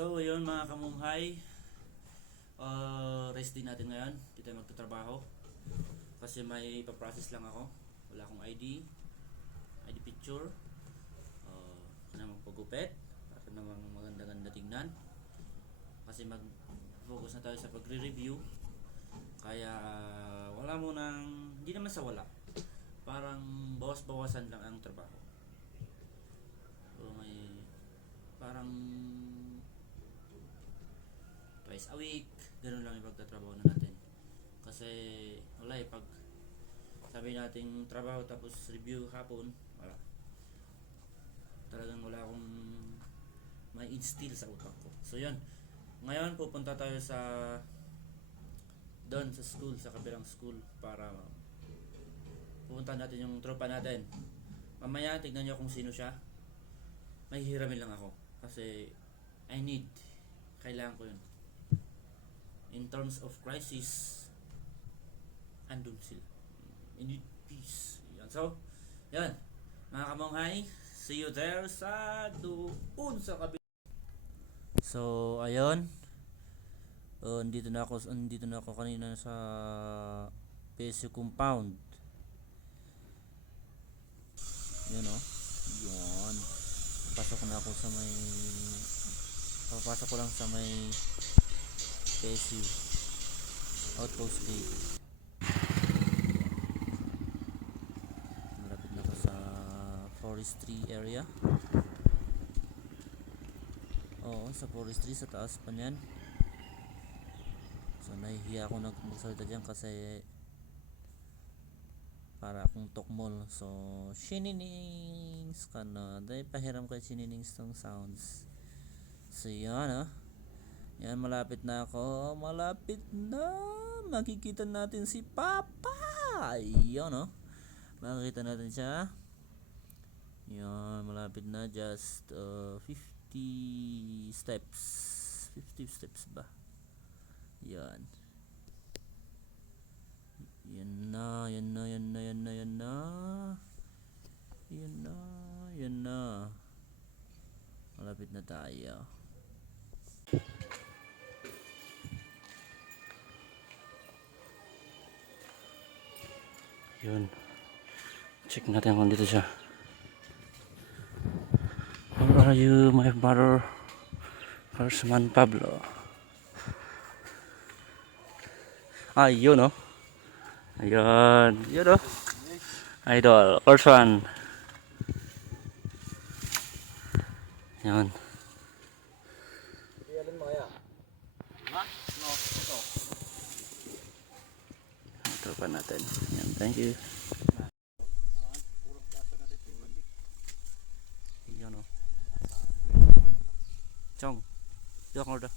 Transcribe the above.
So, yun mga kamunghay. Uh, rest din natin ngayon. Hindi tayo magtatrabaho. Kasi may ipaprocess lang ako. Wala akong ID. ID picture. Uh, na magpagupit. Para namang maganda-ganda tingnan. Kasi mag-focus na tayo sa pagre-review. Kaya uh, wala mo nang, hindi naman sa wala. Parang bawas-bawasan lang ang trabaho. So may parang twice a week, ganun lang yung pagtatrabaho na natin. Kasi wala eh, pag sabi nating trabaho tapos review hapon, wala. Talagang wala akong may instill sa utak ko. So yun, ngayon pupunta tayo sa doon sa school, sa kabilang school para pupunta natin yung tropa natin. Mamaya tignan nyo kung sino siya. May hiramin lang ako kasi I need kailangan ko yun. In terms of crisis, andun sila. I need peace. Yan. So, yan. Mga kamanghay, see you there sa doon sa kabila. So, ayun. Uh, andito na ako, andito na ako kanina sa PSU compound. Yun o. Yun. Pasok na ako sa may papasok ko lang sa may PSU outpost gate malapit na ako sa forestry area? Oo sa forestry sa taas pa niyan. So nahihiya ako magsalita dyan kasi para akong tokmol. So shininings ka na. Dahil pahiram ko shininings tong sounds. So yan ah yan malapit na ako. Malapit na. Makikita natin si Papa. Yan oh. Makikita natin siya. Yan malapit na. Just uh, 50 steps. 50 steps ba? Yan. Yan na, yan na, yan na, yan na, yan na. Yan na, yan na. Malapit na tayo. Yun. Check natin kung dito siya. Where are you, my brother? First man Pablo. Ah, yun oh. Ayun. Yun oh. Idol. First one. Yan. Ito pa natin. Yan. Thank you. Yan oh. Chong. Ka order.